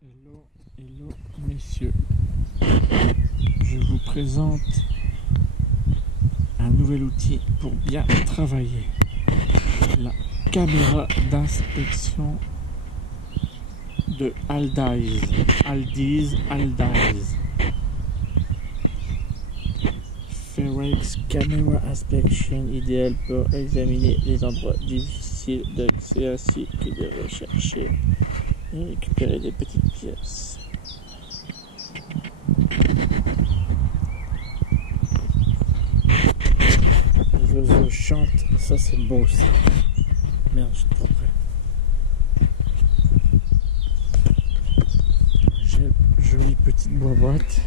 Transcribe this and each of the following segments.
Hello, hello messieurs, je vous présente un nouvel outil pour bien travailler, la caméra d'inspection de Aldiz. Ferex Camera Inspection, idéal pour examiner les endroits difficiles d'accès ainsi que de rechercher et récupérer des petites pièces. Les oiseaux chantent, ça c'est beau ça. Merde, je suis trop près. J'ai une jolie petite boîte.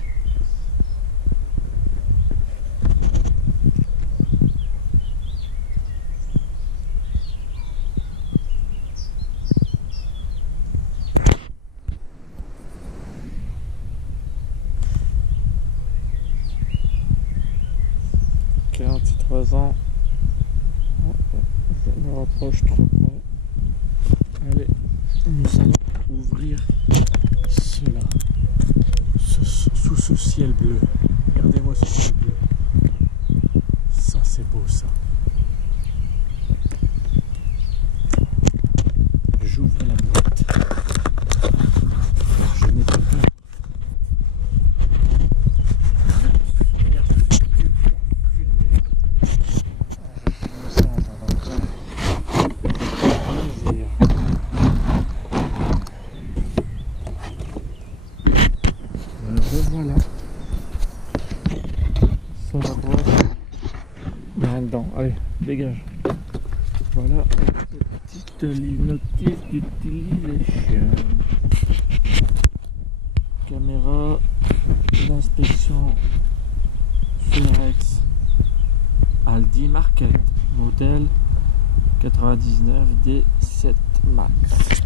C'est 3 ans. Je me rapproche trop près. Allez, nous allons ouvrir cela. Sous ce ciel bleu. Regardez-moi ce ciel bleu. Ça, c'est beau, ça. J'ouvre la boîte. Je n'ai pas peur. Voilà, sur la boîte, bien dedans, allez, dégage. Voilà, petite notice d'utilisation. Caméra d'inspection Ferex Aldi Market, modèle 99D7 Max.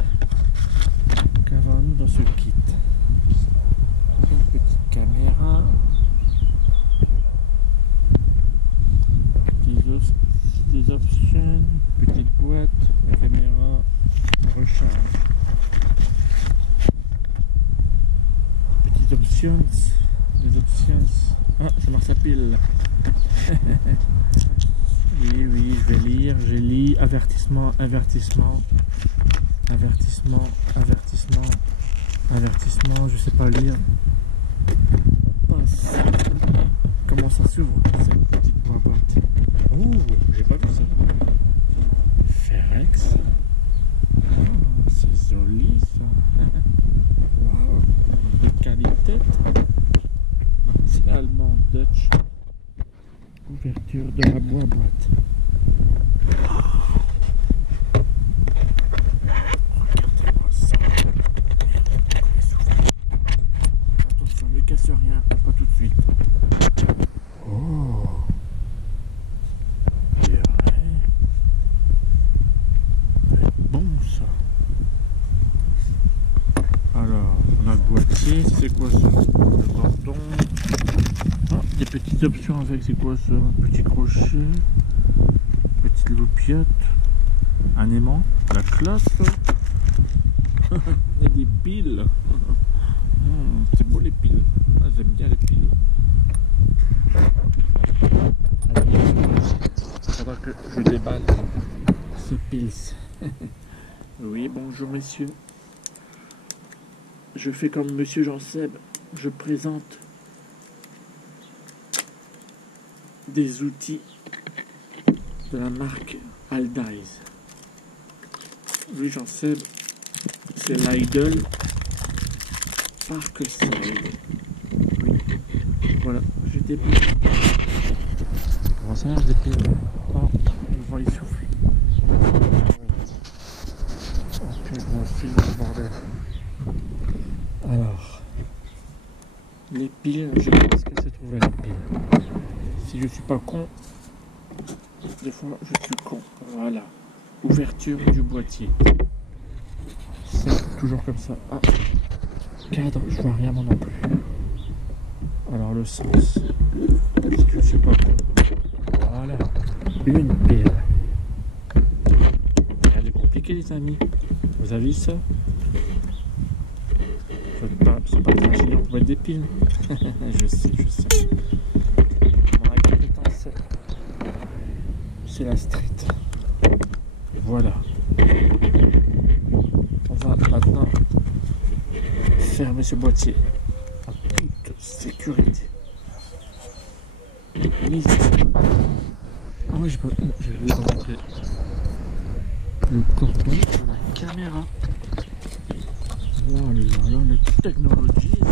Qu'avons-nous dans ce kit? Une petite caméra, des options, petite boîte, la caméra, recharge, petites options, des options. Ah, ça marche à pile. Oui, je vais lire, j'ai lu avertissement, je sais pas lire. On passe. Comment ça s'ouvre cette petite boîte? Oh, j'ai pas vu ça. Ferex. Oh, c'est joli ça. Wow, de qualité. C'est allemand, Dutch. Ouverture de la boîte. Casse rien, pas tout de suite. Oh, c'est bon ça. Alors, on a le boîtier, c'est quoi ça? Le cordon. Ah, des petites options avec, c'est quoi ça? Petit crochet, petite loupiote, un aimant, la classe. Il y a des piles. C'est beau les piles. Ah, j'aime bien les piles. Il faudra que je déballe ces piles. Oui, bonjour messieurs. Je fais comme monsieur Jean-Seb. Je présente des outils de la marque Aldiz. Oui, Jean-Seb, c'est l'Idol Parkside. Oui. Voilà, j'ai des piles. Comment ça marche des piles? Oh, on va y souffler. Ok, bon, fil dans le bordel. Alors, les piles, je pense que se trouve là les piles. Si je suis pas con, des fois je suis con. Voilà, ouverture du boîtier. C'est toujours comme ça. Ah. Cadre, je vois rien moi non plus. Alors le sens, je sais pas quoi. Voilà, une pile. Rien de compliqué les amis. Vous avez vu ça? boîte des piles. Je sais. Ma compétence, c'est la street. Voilà. On va maintenant fermer ce boîtier en toute sécurité. Ah oui, je vais vous montrer le contenu de la caméra. Oh là là, les technologies. Oh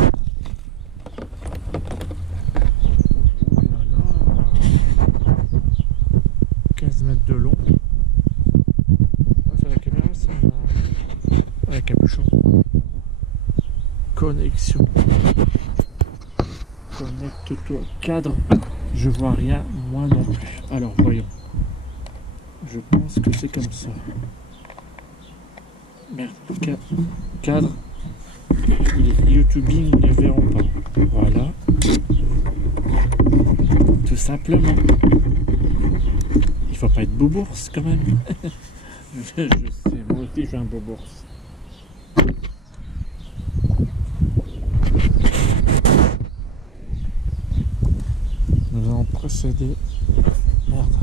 là là. 15 mètres de long. Ah, c'est la caméra, ça. Avec capuchon. Connexion. Connecte-toi. Cadre. Je vois rien, moi non plus. Alors voyons. Je pense que c'est comme ça. Merde. Cadre. Les YouTubing ne verront pas. Voilà. Tout simplement. Il faut pas être bourse quand même. Je sais, moi aussi je suis un bourse. Nous allons procéder. Merde.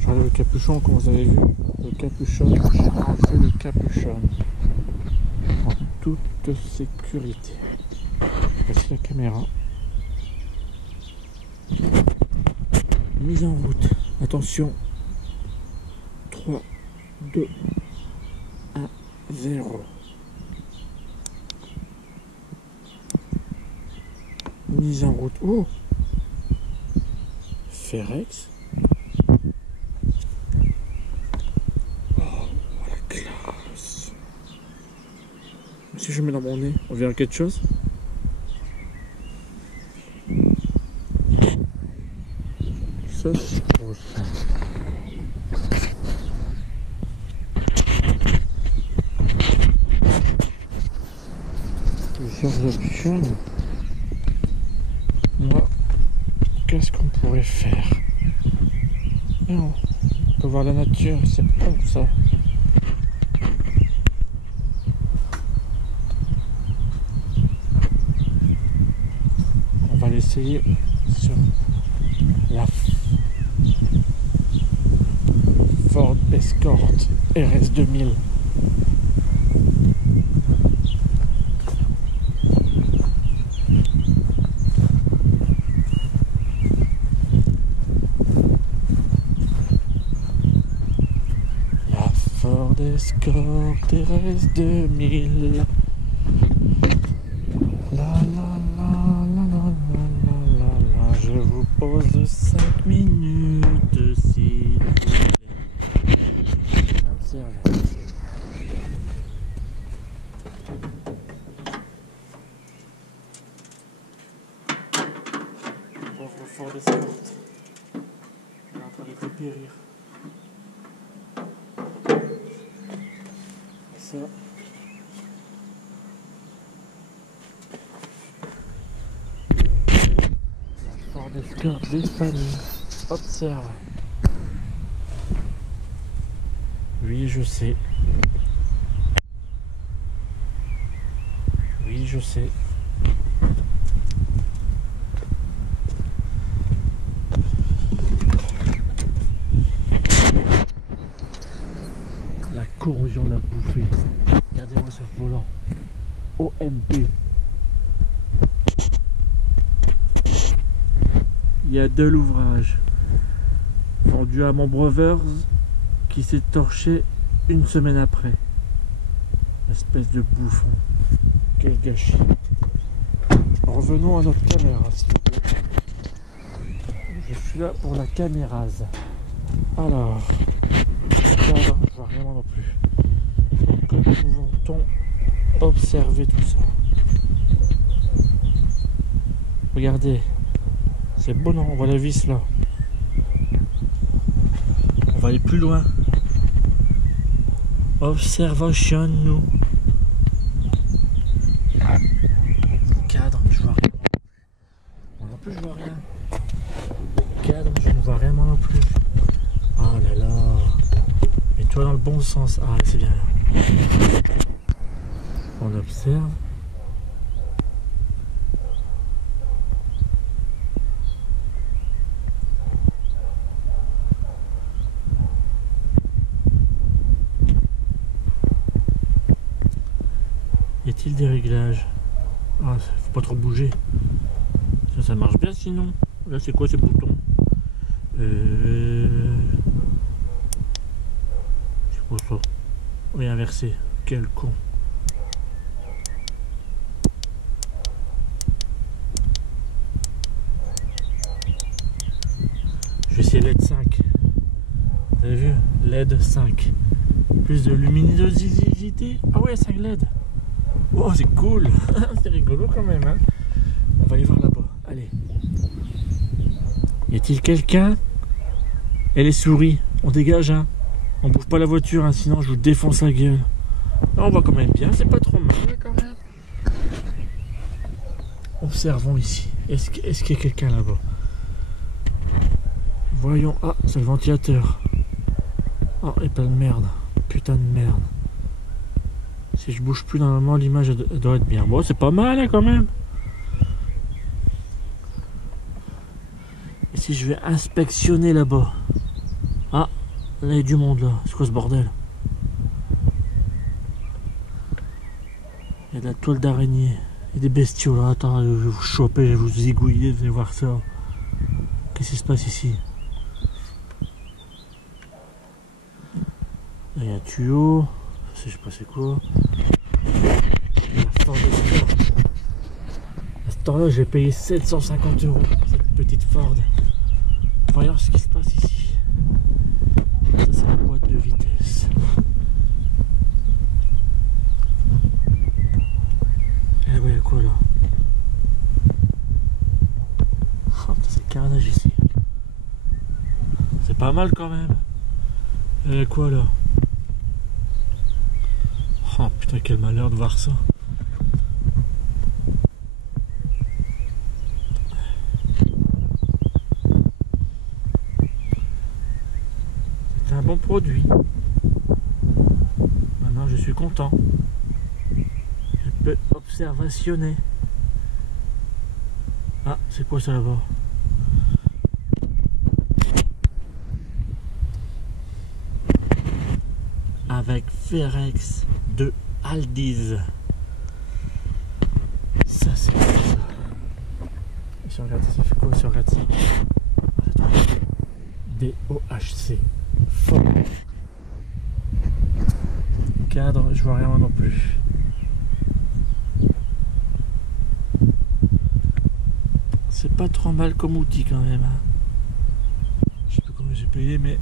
J'enlève le capuchon comme vous avez vu. Le capuchon. J'ai enlevé le capuchon. En toute sécurité. Voici la caméra. Mise en route. Attention. 3, 2, 1, 0. Mise en route. Oh! Ferex. Oh, la classe. Si je mets dans mon nez, on verra quelque chose. Ça, c'est beau, ça. Plusieurs options. Moi, qu'est-ce qu'on pourrait faire? Non, on peut voir la nature, c'est bon ça. On va l'essayer sur la Ford Escort RS 2000. Ford Escort RS 2000. Je vous pose 5 minutes si vous voulez. Observez. Pauvre Ford Escort. Il est en train de dépérir. Ça. La Ford Escort des familles. Observe. Oui, je sais. Oui, je sais. La corrosion l'a bouffé. Regardez-moi ce volant. OMP. Il y a de l'ouvrage. Vendu à mon Brothers qui s'est torché une semaine après. Espèce de bouffon. Quel gâchis. Revenons à notre caméra, s'il vous plaît. Je suis là pour la caméra. Alors, cadre, je vois rien non plus. Que pouvons-on observer tout ça? Regardez, c'est beau non? On voit la vis là. On va aller plus loin. Observation nous. Cadre, je vois rien. Moi non plus je vois rien. Cadre, je ne vois rien moi non plus. Oh là là. Et toi dans le bon sens. Ah c'est bien. On observe. Y a-t-il des réglages? Ah, faut pas trop bouger. Ça marche bien sinon. Là, c'est quoi ces boutons? C'est quoi ça? Oui, inversé. Quel con. Je vais essayer LED 5. Vous avez vu? LED 5. Plus de luminosité. Ah ouais, 5 LED. Oh, c'est cool. C'est rigolo quand même, hein. On va aller voir là-bas. Allez. Y a-t-il quelqu'un? Et les souris, on dégage, hein. On bouge pas la voiture, hein, sinon je vous défonce la gueule. Ah, on va quand même bien, c'est pas trop mal quand même. Observons ici. Est-ce qu'il y a quelqu'un là-bas? Voyons. Ah, c'est le ventilateur. Oh, et plein de merde. Putain de merde. Si je bouge plus normalement, l'image doit être bien. Bon, c'est pas mal hein, quand même. Et si je vais inspectionner là-bas? Ah, là il y a du monde là. C'est quoi ce bordel? Il y a de la toile d'araignée. Il y a des bestiaux là. Attends, je vais vous choper, je vais vous zigouiller, vous allez voir ça. Qu'est-ce qui se passe ici? Là, il y a un tuyau. Je sais pas c'est quoi. La Ford Escort. À ce temps-là, j'ai payé 750 € cette petite Ford. Voyons ce qui se passe ici. Ça, c'est la boîte de vitesse. Et là-bas, il y a quoi là? Oh, c'est le carnage ici. C'est pas mal quand même. Il y a quoi là? Oh putain, quel malheur de voir ça. C'est un bon produit. Maintenant je suis content. Je peux observationner. Ah, c'est quoi ça là-bas? Avec Ferex de Aldiz. Ça c'est cool. Et si on regarde ça fait quoi? Si on regarde ça, DOHC Ford. Cadre, je vois rien moi non plus. C'est pas trop mal comme outil quand même. Je sais plus combien j'ai payé mais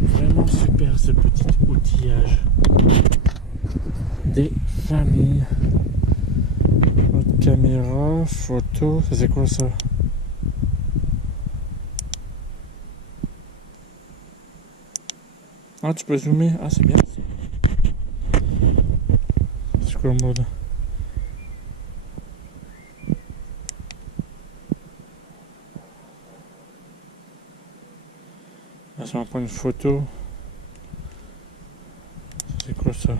vraiment super ce petit outillage des familles. Notre caméra, photo, ça c'est quoi ça? Ah, tu peux zoomer, ah c'est bien. C'est quoi le mode? Là, ça va prendre une photo. C'est quoi ça?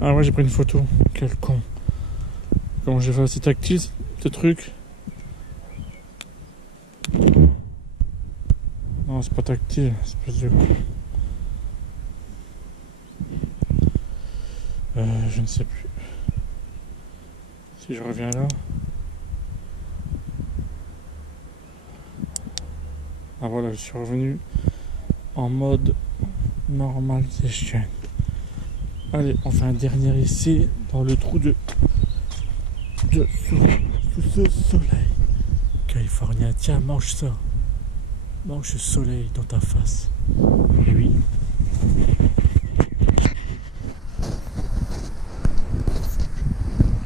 Ah ouais, j'ai pris une photo. Quel con. Comment j'ai fait? C'est tactile ce truc? Non, c'est pas tactile, espèce de con. Je ne sais plus. Si je reviens là. Ah voilà, je suis revenu en mode normalisation. Allez, on fait un dernier essai dans le trou sous ce soleil californien. Tiens, mange ça. Mange ce soleil dans ta face. Et oui.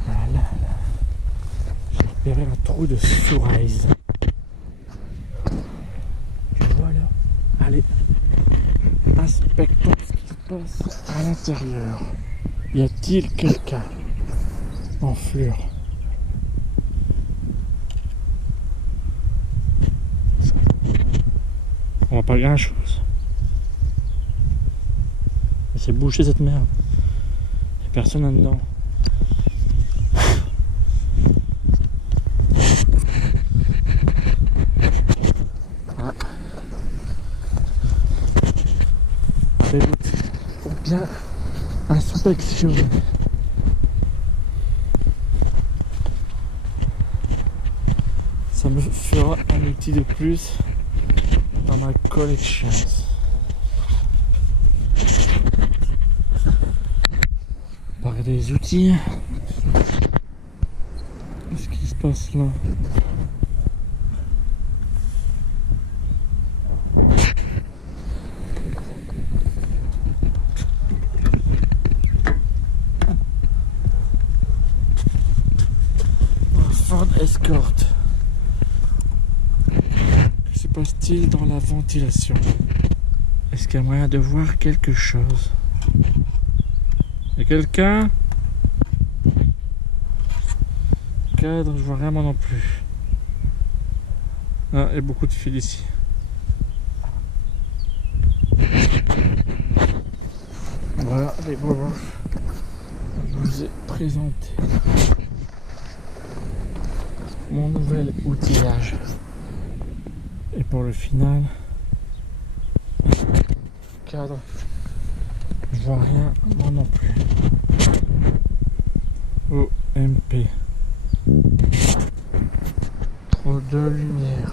Voilà. J'ai repéré un trou de soleil. Voilà. Allez. Inspectons ce qui se passe à l'intérieur. Y a-t-il quelqu'un en fleurs? On voit pas grand chose. C'est bouché cette merde. Y'a personne là-dedans. inspectionner. Ça me fera un outil de plus dans ma collection. Par des outils. Qu'est-ce qui se passe là? Ford Escort. Que se passe-t-il dans la ventilation? Est-ce qu'il y a moyen de voir quelque chose? Il y a quelqu'un? Cadre, je vois rien moi non plus. Ah, il y a beaucoup de fils ici. Voilà les bobos. Je vous ai présenté mon nouvel outillage. Et pour le final, cadre, je vois rien moi non plus. OMP. Trop de lumière.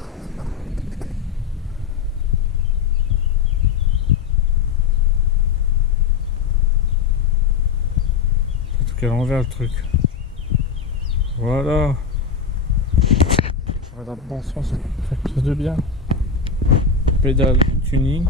En tout cas, à l'envers le truc. Voilà. Dans le bon sens, quelque chose de bien. Pédale tuning.